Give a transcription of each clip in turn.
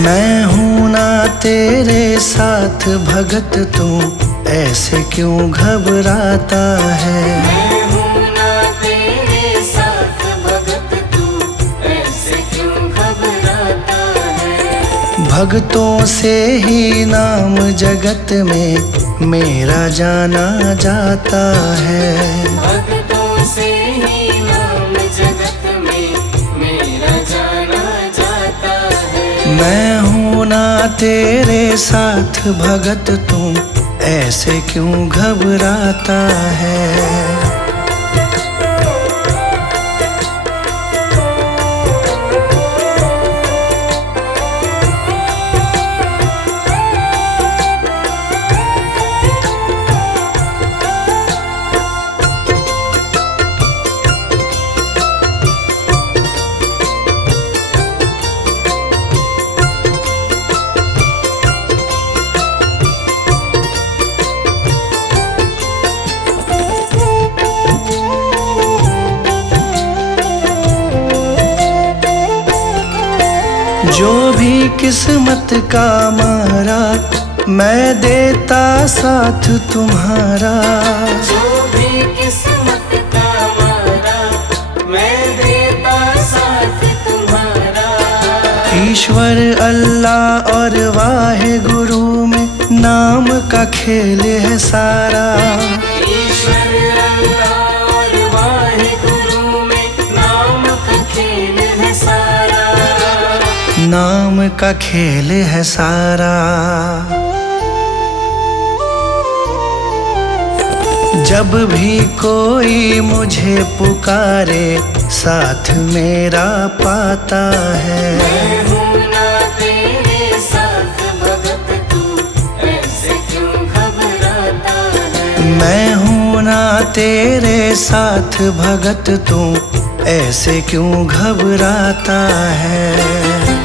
मैं हूँ ना तेरे साथ भगत, तू ऐसे क्यों घबराता है। मैं हूँ ना तेरे साथ भगत, तू ऐसे क्यों घबराता है। भक्तों से ही नाम जगत में मेरा जाना जाता है। भक्तों से ही नाम जगत में मेरा जाना जाता है। मैं हूँ ना तेरे साथ भगत, तू ऐसे क्यों घबराता है। जो भी किस्मत का मारा, मैं देता साथ तुम्हारा। जो भी किस्मत का मारा, मैं देता साथ तुम्हारा। ईश्वर अल्लाह और वाहे गुरु में नाम का खेल है सारा। ईश्वर अल्लाह और वाहे गुरु में नाम का खेल है सारा। नाम का खेल है सारा। जब भी कोई मुझे पुकारे, साथ मेरा पाता है। मैं हूँ ना तेरे साथ भगत, तू ऐसे क्यों घबराता है। मैं हूँ ना तेरे साथ भगत, तू ऐसे क्यों घबराता है।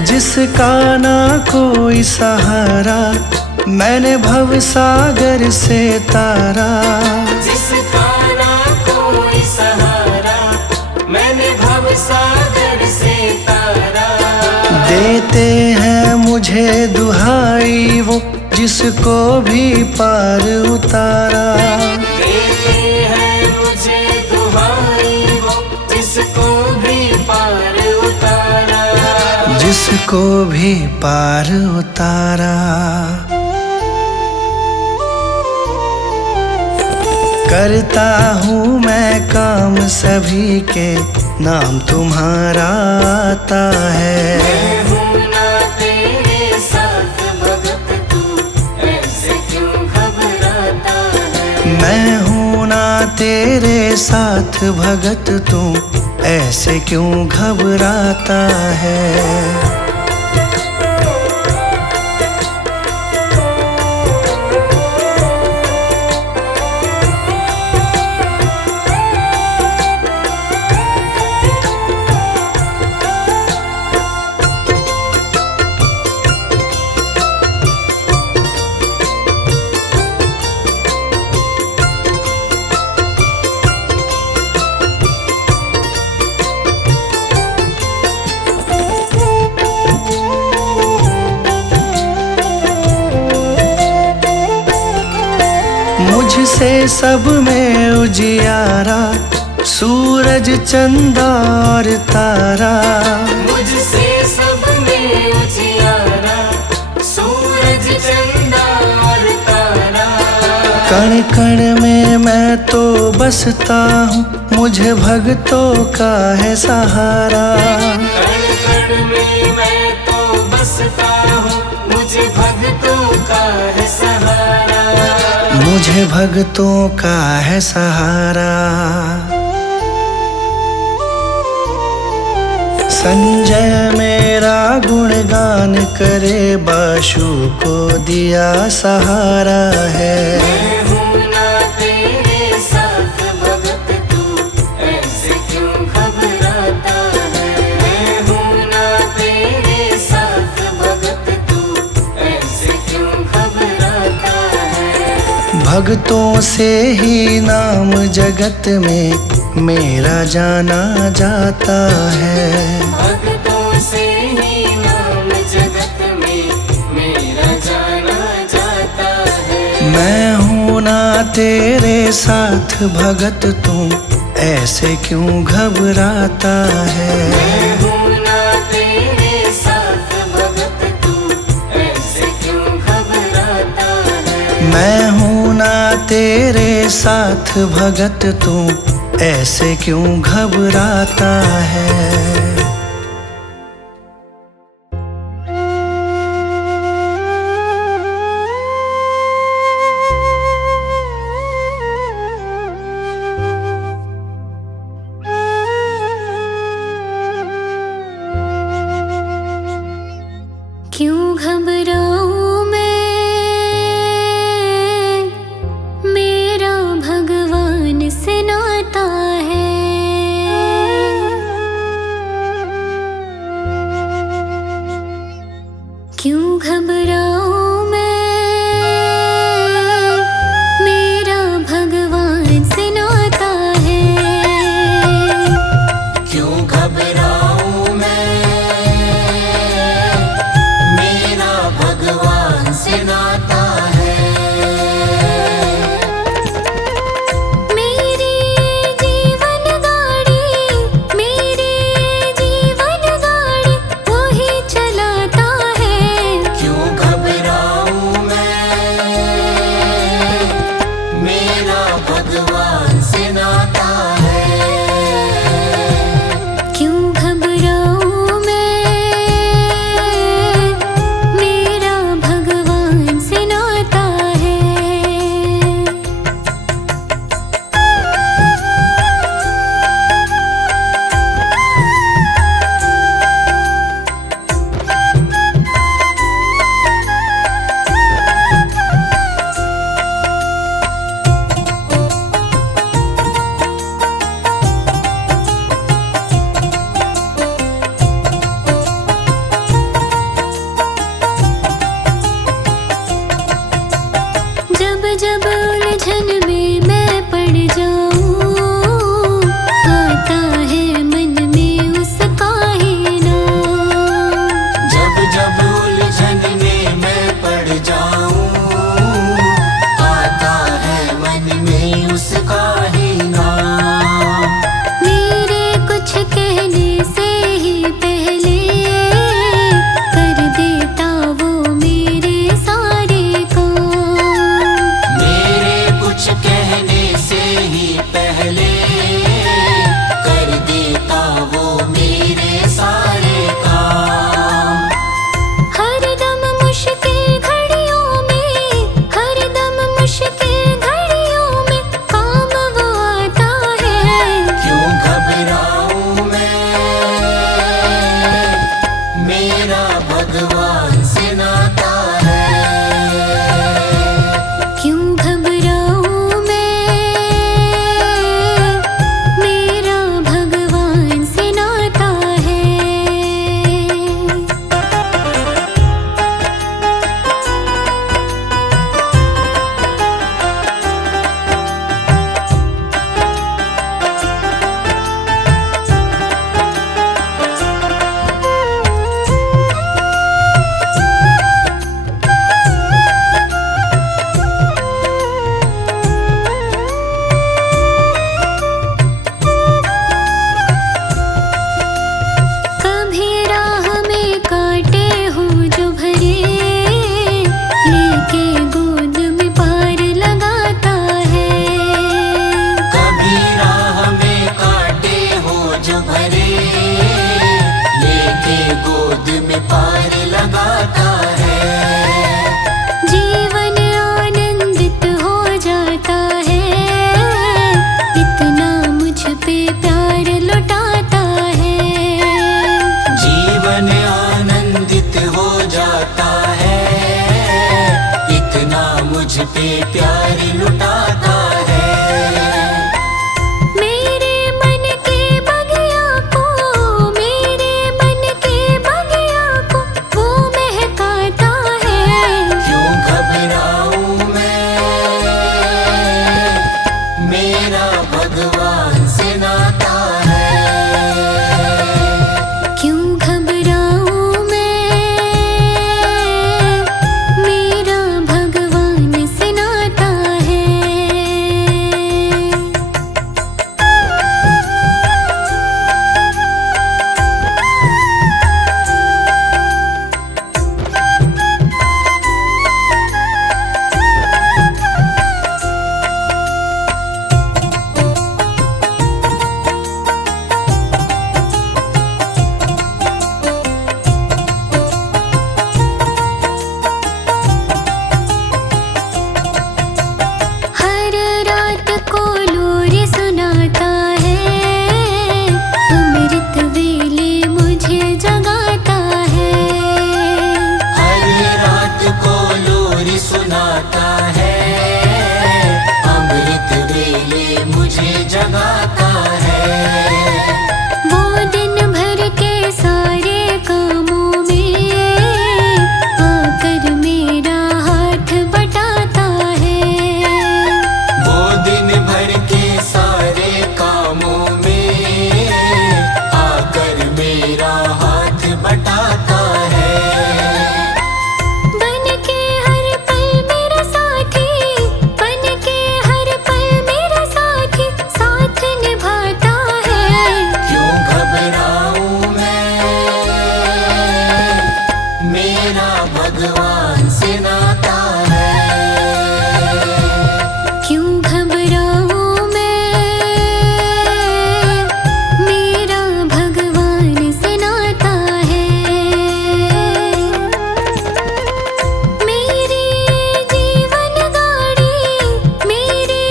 जिसका ना कोई सहारा, मैंने भव सागर से तारा। जिसका ना कोई सहारा, मैंने भव सागर से तारा। देते हैं मुझे दुहाई वो, जिसको भी पार उतारा। देते हैं मुझे दुहाई वो, जिसको भी पार उतारा। जिसको भी पार उतारा। करता हूँ मैं काम सभी के, नाम तुम्हारा आता है। मैं हूँ ना तेरे साथ भगत, तू ऐसे क्यों घबराता है। मैं हूँ ना तेरे साथ भगत, तू ऐसे क्यों घबराता है। मुझसे सब में उजियारा, सूरज चंदा और तारा। मुझसे सब में उजियारा, सूरज चंदा और तारा। कण कण में मैं तो बसता हूँ, मुझे भक्तों का है सहारा। कण कण में मैं तो बसता हूँ, मुझे भक्तों का है सहारा। मुझे भक्तों का है सहारा। संजय मेरा गुणगान करे, बाशु को दिया सहारा है। मैं हूँ ना तेरे साथ भगत, तू ऐसे क्यों घबराता है। मैं हूँ ना तेरे साथ भगत, तू ऐसे क्यों घबराता है। भक्तों से ही नाम जगत में मेरा जाना जाता है। भक्तों से ही नाम जगत में मेरा जाना जाता है। मैं हूँ ना तेरे साथ भगत, तू ऐसे क्यों घबराता है। मैं हूँ ना तेरे साथ भगत, तू ऐसे क्यों घबराता है। मैं हूँ ना तेरे साथ भगत, तू ऐसे क्यों घबराता है। क्यों घबराऊं मैं, मेरा भगवान से नाता है। क्यों घबराऊं मैं, मेरा भगवान से नाता है। क्यों घबराऊं मैं, मेरा भगवान से नाता है। मेरी जीवन गाड़ी, मेरी जीवन गाड़ी वही चलाता है। क्यों घबराऊं पे प्यार लुटाता है। मेरे मन के बगिया को, मेरे मन के बगिया को वो महकाता है। क्यों घबराऊं मैं, मेरा भगवान से नाता है। क्यों घबराऊं मैं, मेरा भगवान से नाता है। हर रात को लोरी सुनाता है, अमृत वेले मुझे जगाता है। हर रात को लोरी सुनाता है, अमृत वेले मुझे जगाता है। वो दिन भर के सारे कामों में आकर मेरा हाथ बटाता है। वो दिन भर के सारे कामों में आकर मेरा हाथ बटाता है। बन के हर पल मेरा साथी, बन के हर पल मेरा साथी साथ निभाता है। क्यों घबराऊं मैं, मेरा भगवान से नाता है। क्यों घबराऊं मैं, मेरा भगवान से नाता है। मेरी जीवन गाड़ी, मेरी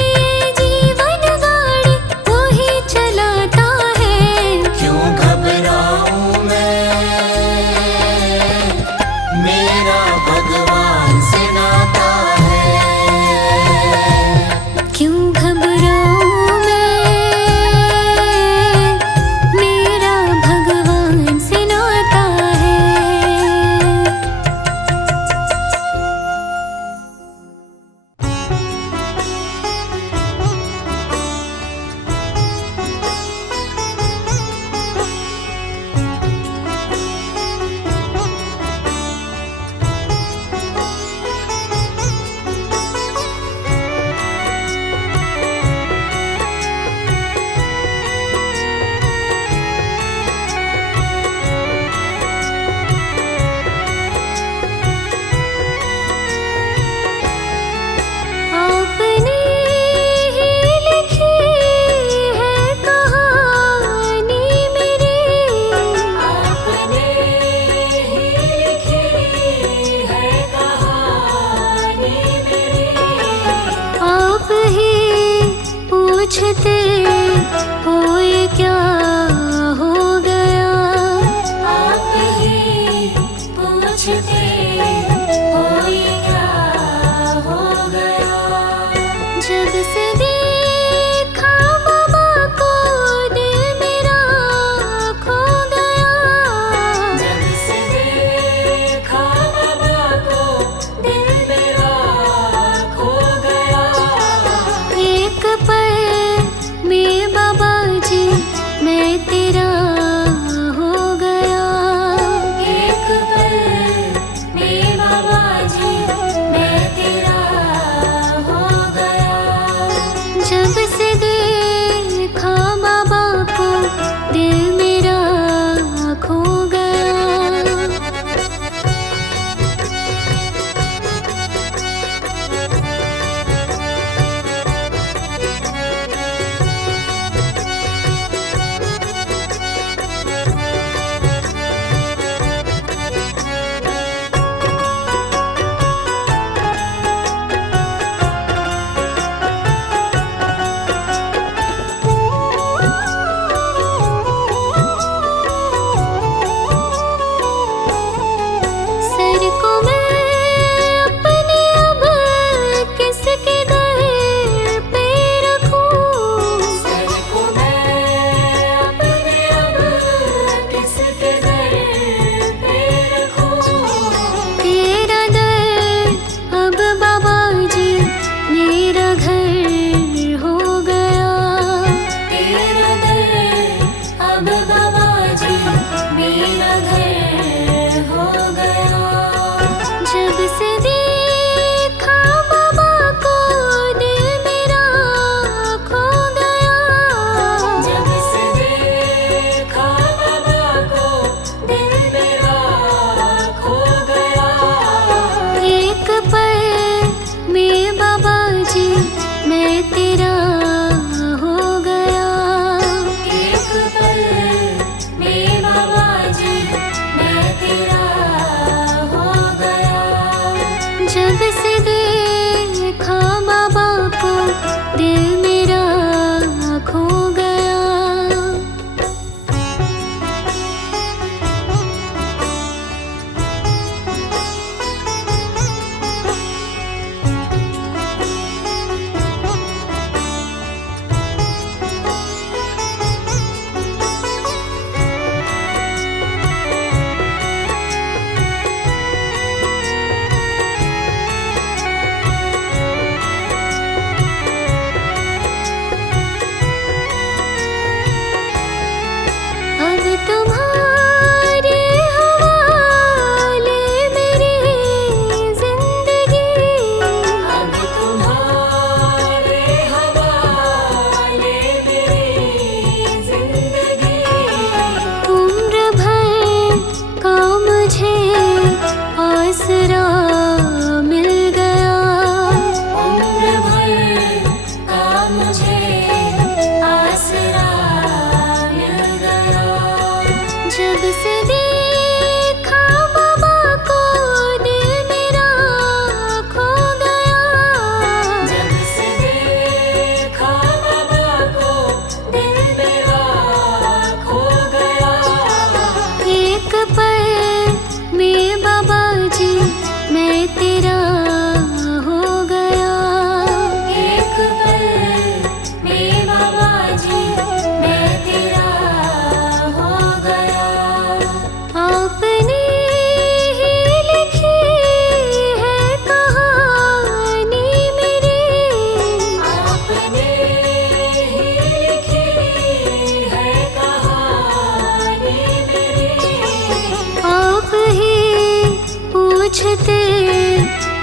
जीवन गाड़ी वो ही चलाता है। क्यों घबराऊं मैं, मेरा भगवान से नाता है। क्यों घबराऊं मैं, मेरा भगवान से नाता है। आपने ही लिखी है कहानी मेरी, आपने ही लिखी है कहानी मेरी। आप ही पूछते हो ये क्या हो गया। आप ही पूछते हो ये क्या हो गया। जब से देखा बाबा को दिल मेरा खो गया। जब से देखा बाबा को दिल मेरा खो गया। एक पल में बाबा जी मैं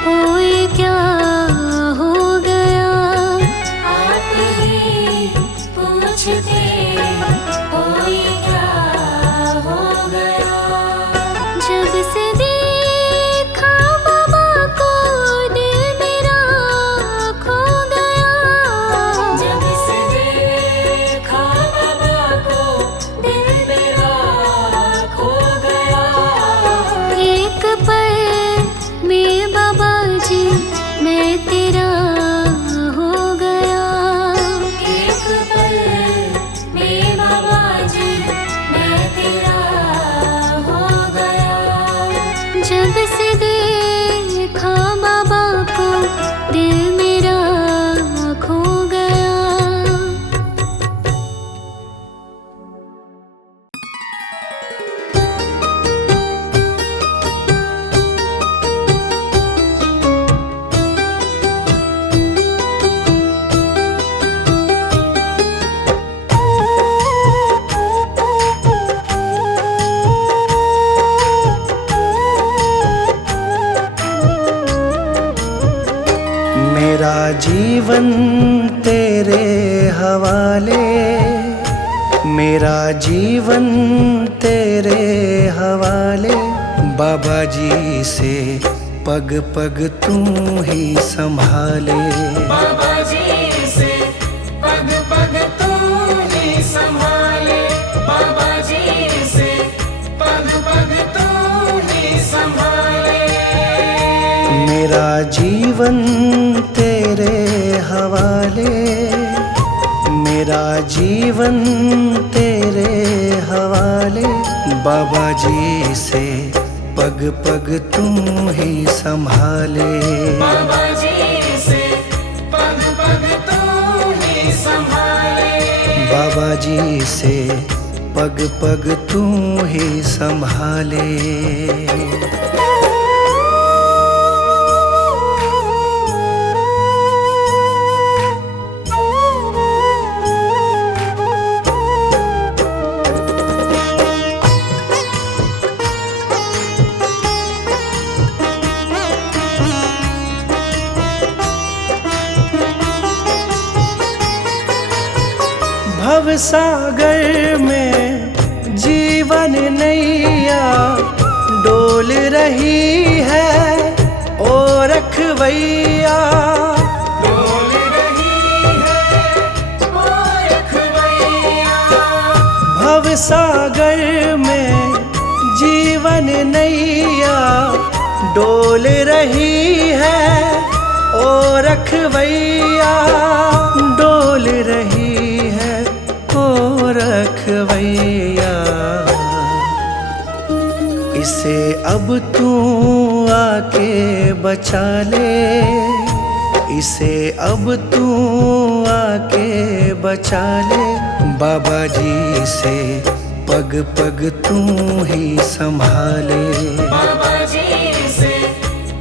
ओ ये क्या हो गया। आप ही पूछते ओ ये क्या हो गया। जब से देखा बाबा को दिल मेरा खो गया। जब से देखा बाबा को दिल मेरा खो गया। एक पल में बाबा जी मैं तेरा हो गया। एक पल में बाबा जी मैं तेरा हो गया। जब से देखा बाबा को दिल मेरा खो गया। मेरा जीवन तेरे हवाले, मेरा जीवन तेरे हवाले। बाबा जी से पग पग तू ही संभाले। बाबा जी से पग पग तू ही संभाले। बाबा जी से पग पग तू ही संभाले। मेरा जीवन तेरे हवाले, मेरा जीवन तेरे हवाले। बाबा जी से पग पग तू ही संभाले। बाबा जी से पग पग तू ही संभाले। बाबा जी से पग पग तू ही संभाले। भवसागर में जीवन नैया डोल रही है ओ रखवैया। डोल रही है ओ रखवैया। भवसागर में जीवन नैया डोल रही है ओ रखवैया। डोल रही है ओ रखवैया। इसे अब तू आके बचा ले, इसे अब तू आके बचा ले। बाबा जी से पग पग तू ही संभाले। बाबा जी से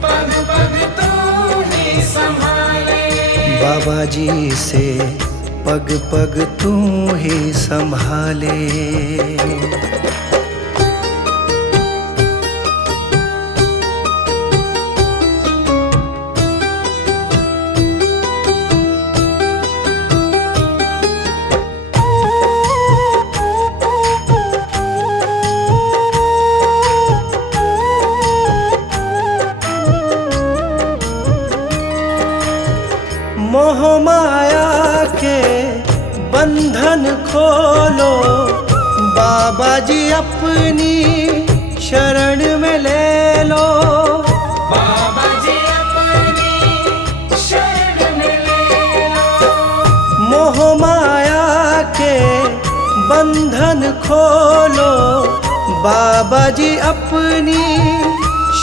पग पग तू ही संभाले। बाबा जी से पग पग तू ही संभाले। मोह माया के बंधन खोलो, बाबा जी अपनी शरण में ले लो। बाबा जी अपनी शरण में ले लो। मोह माया के बंधन खोलो, बाबा जी अपनी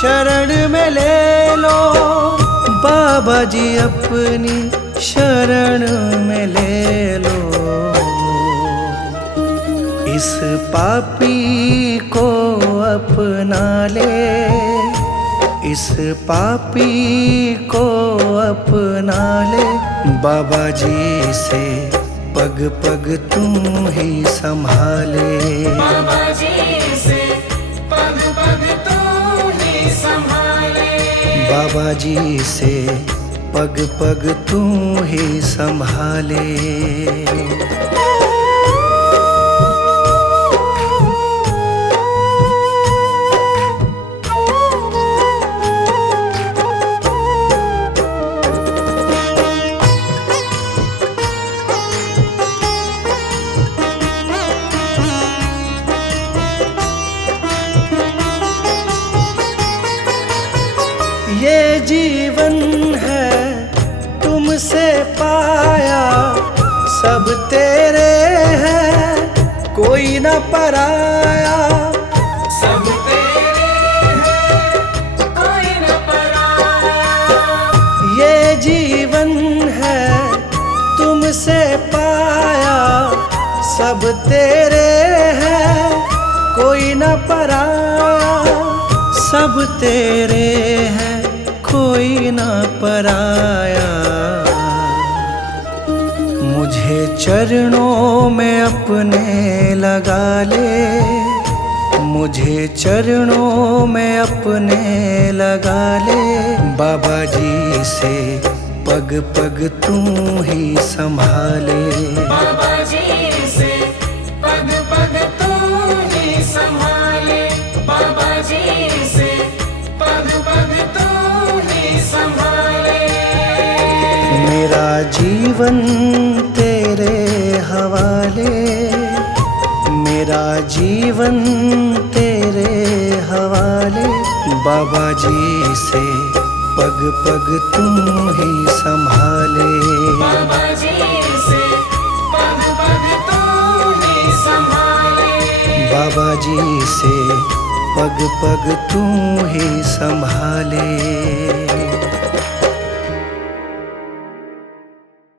शरण में ले लो। बाबा जी अपनी शरण में ले लो। इस पापी को अपना ले, इस पापी को अपना ले। बाबा जी से पग पग तू ही संभाले। बाबा जी से पग पग तू ही संभाले। बाबा जी से पग पग तू ही संभाले। ये जीवन है तुमसे पाया, सब तेरे हैं कोई न पराया। सब तेरे हैं कोई न पराया। ये जीवन है तुमसे पाया, सब तेरे हैं कोई न पराया। सब तेरे हैं कोई ना पराया। मुझे चरणों में अपने लगा ले, मुझे चरणों में अपने लगा ले। बाबा जी से पग पग तू ही संभाले। बाबा जी से पग पग तू ही संभाले। बाबा जी से पग पग तू ही संभाले। मेरा जीवन तेरे हवाले, मेरा जीवन तेरे हवाले। बाबा जी से पग पग तू ही संभाले। बाबा जी से पग पग तू ही संभाले। बाबा जी से पग पग तू ही संभाले।